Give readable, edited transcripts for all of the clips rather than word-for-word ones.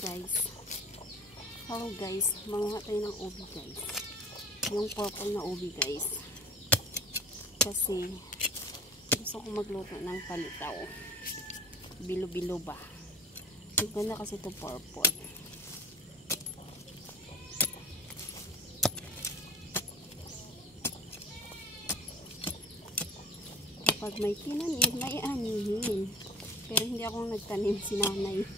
Hello guys, manguha tayo ng ubi guys. Yung purple na ubi guys. Kasi gusto ko magluto ng palitaw. Bilo-bilo ba? Ang ganda kasi ito purple. Kapag may tinanim, may anihin. Pero hindi ako nagtanim, si nanay.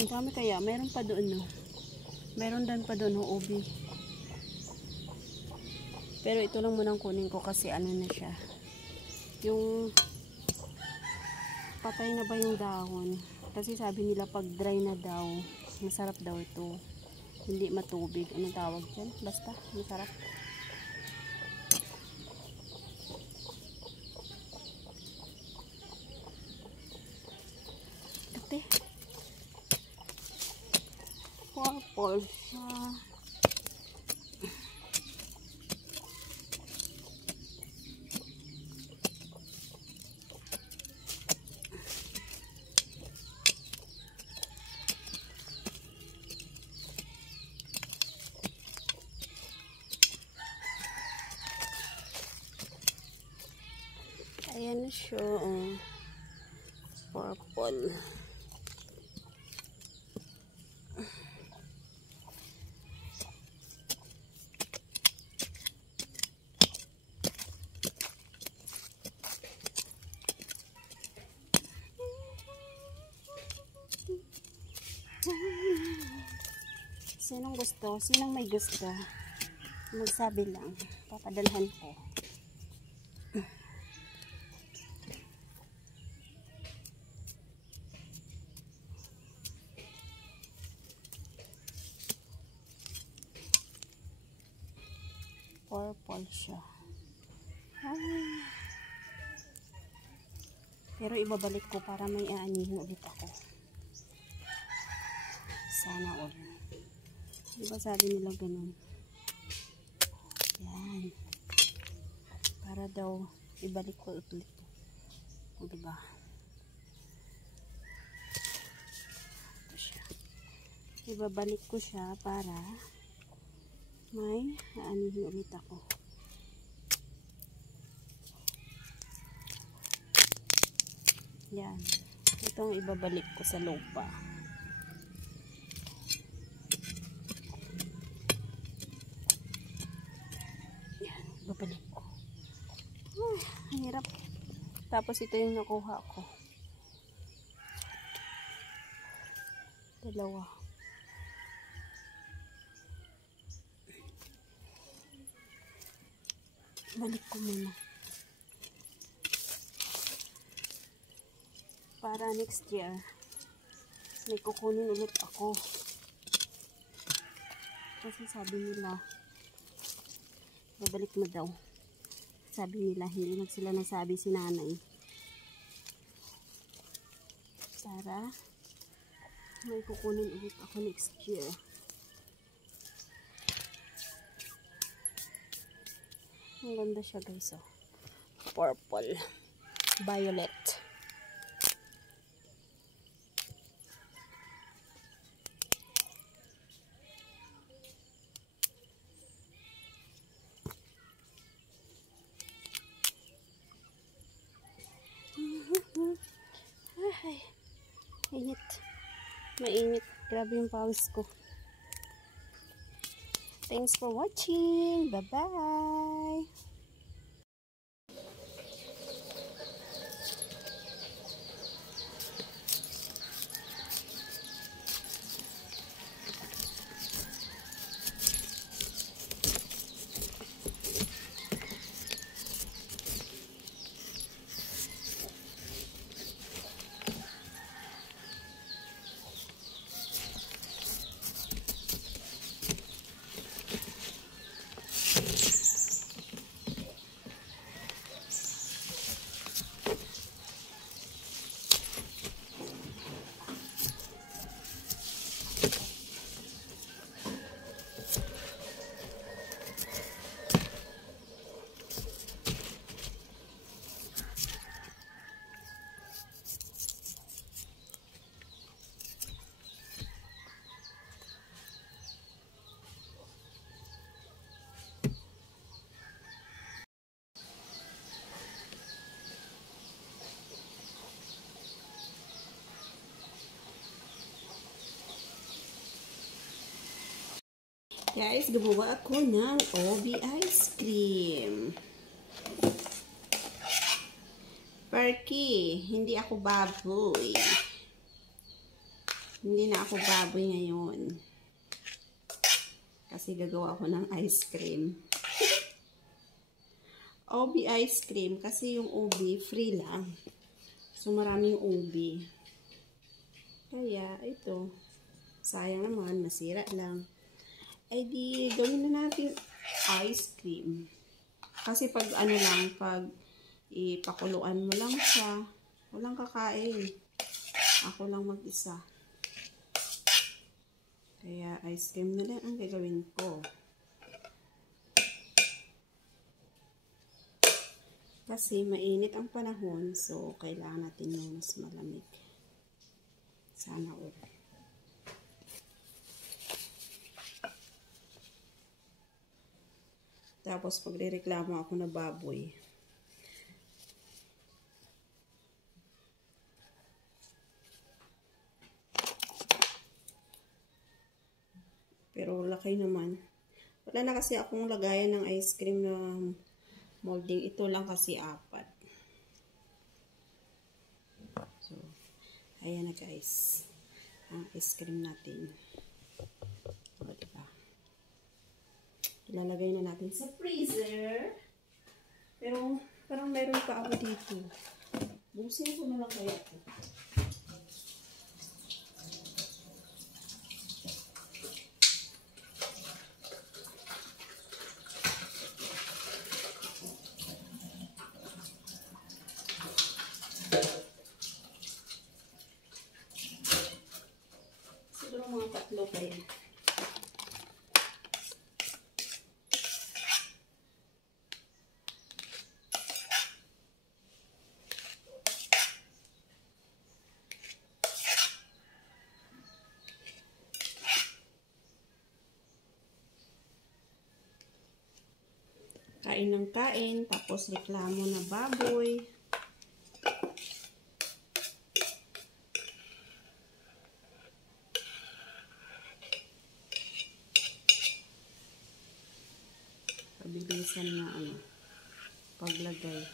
Ang dami kaya, meron pa doon no. Meron din pa doon no, ubi. Pero ito lang munang kunin ko kasi ano na siya. Yung patay na ba yung dahon? Kasi sabi nila pag dry na daw, masarap daw ito. Hindi matubig. Anong tawag dyan? Basta, masarap. Ate. Purple siya. Ayan na siya. Purple. Sinong gusto? Sinong may gusto? Magsabi lang. Papadalhan ko. Purple siya. Pero ibabalik ko para may aanihin ulit ako. Sana all. Diba sabi nila ganun? Yan. Para daw ibalik ko ulit. O diba? Ito siya. Ibabalik ko siya para may aanihin ulit ako. Yan. Itong ibabalik ko sa lupa. Yan. Ibabalik ko. Ang hirap. Tapos ito yung nakuha ko. Dalawa. Balik ko muna. Para next year, may kukunin ulit ako. Kasi sabi nila, babalik mo daw. Sabi nila, hindi lang sila nasabi si nanay. Para may kukunin ulit ako next year. Ang ganda siya guys, oh. Purple. Violet. Ay, init. Mainit. Grabe yung pawis ko. Thanks for watching. Bye-bye. Guys, gumawa ako ng OB ice cream. Perky, hindi ako baboy. Hindi na ako baboy ngayon. Kasi gagawa ako ng ice cream. OB ice cream, kasi yung OB free lang. So, marami yung OB. Kaya, ito. Sayang naman, masira lang. Ay di, gawin na natin ice cream. Kasi pag ano lang, pag ipakuluan mo lang siya, walang kakain. Ako lang mag-isa. Kaya ice cream na lang ang gagawin ko. Kasi mainit ang panahon, so kailangan natin yung mas malamig. Sana all. Tapos pagrereklamo ako na baboy. Pero laki naman. Wala na kasi akong lagayan ng ice cream na molding. Ito lang kasi 4. So, ayan na guys. Ang ice cream natin. O, diba? Ilalagay na natin sa freezer. Pero, parang meron pa ako dito. Busin ko na lang kaya ito. Siguro mga 3 pa yan. Kain ng kain, tapos reklamo na baboy. Pabilisan na ano, paglagay.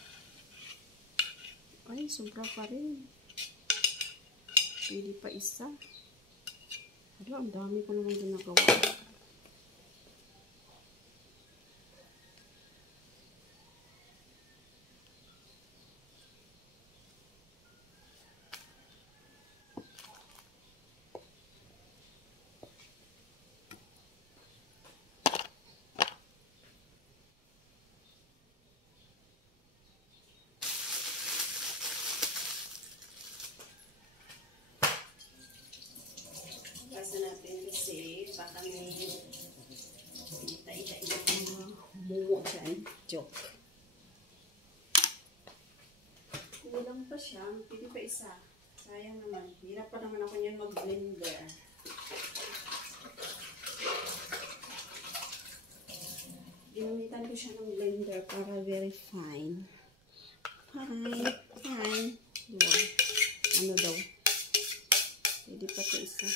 Ay, sobra pa rin. Pili pa isa. Hala, ang dami ko naman ginagawa. Kasi natin kasi baka may ita-ita yung bumo dyan. Joke. Kulang pa siya. Pili pa isa. Sayang naman. Hirap pa naman ako niyan mag-blender. Ginamitan ko siya ng blender para very fine. Fine. Diba? Ano daw? Pwede pa ito isa.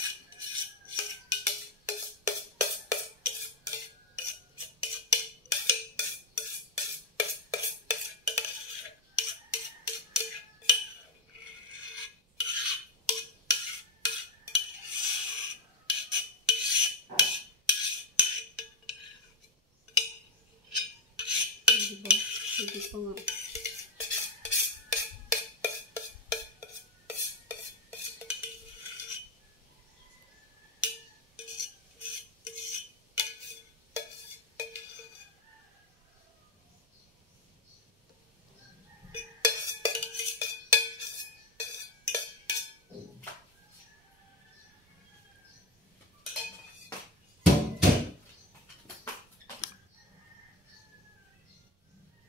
Diba? Hindi pa nga.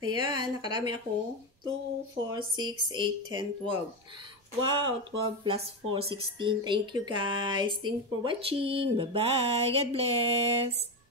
Ayan, nakarami ako. 2, 4, 6, 8, 10, 12. Wow, 12 plus 4, 16. Thank you guys. Thank you for watching. Bye-bye. God bless.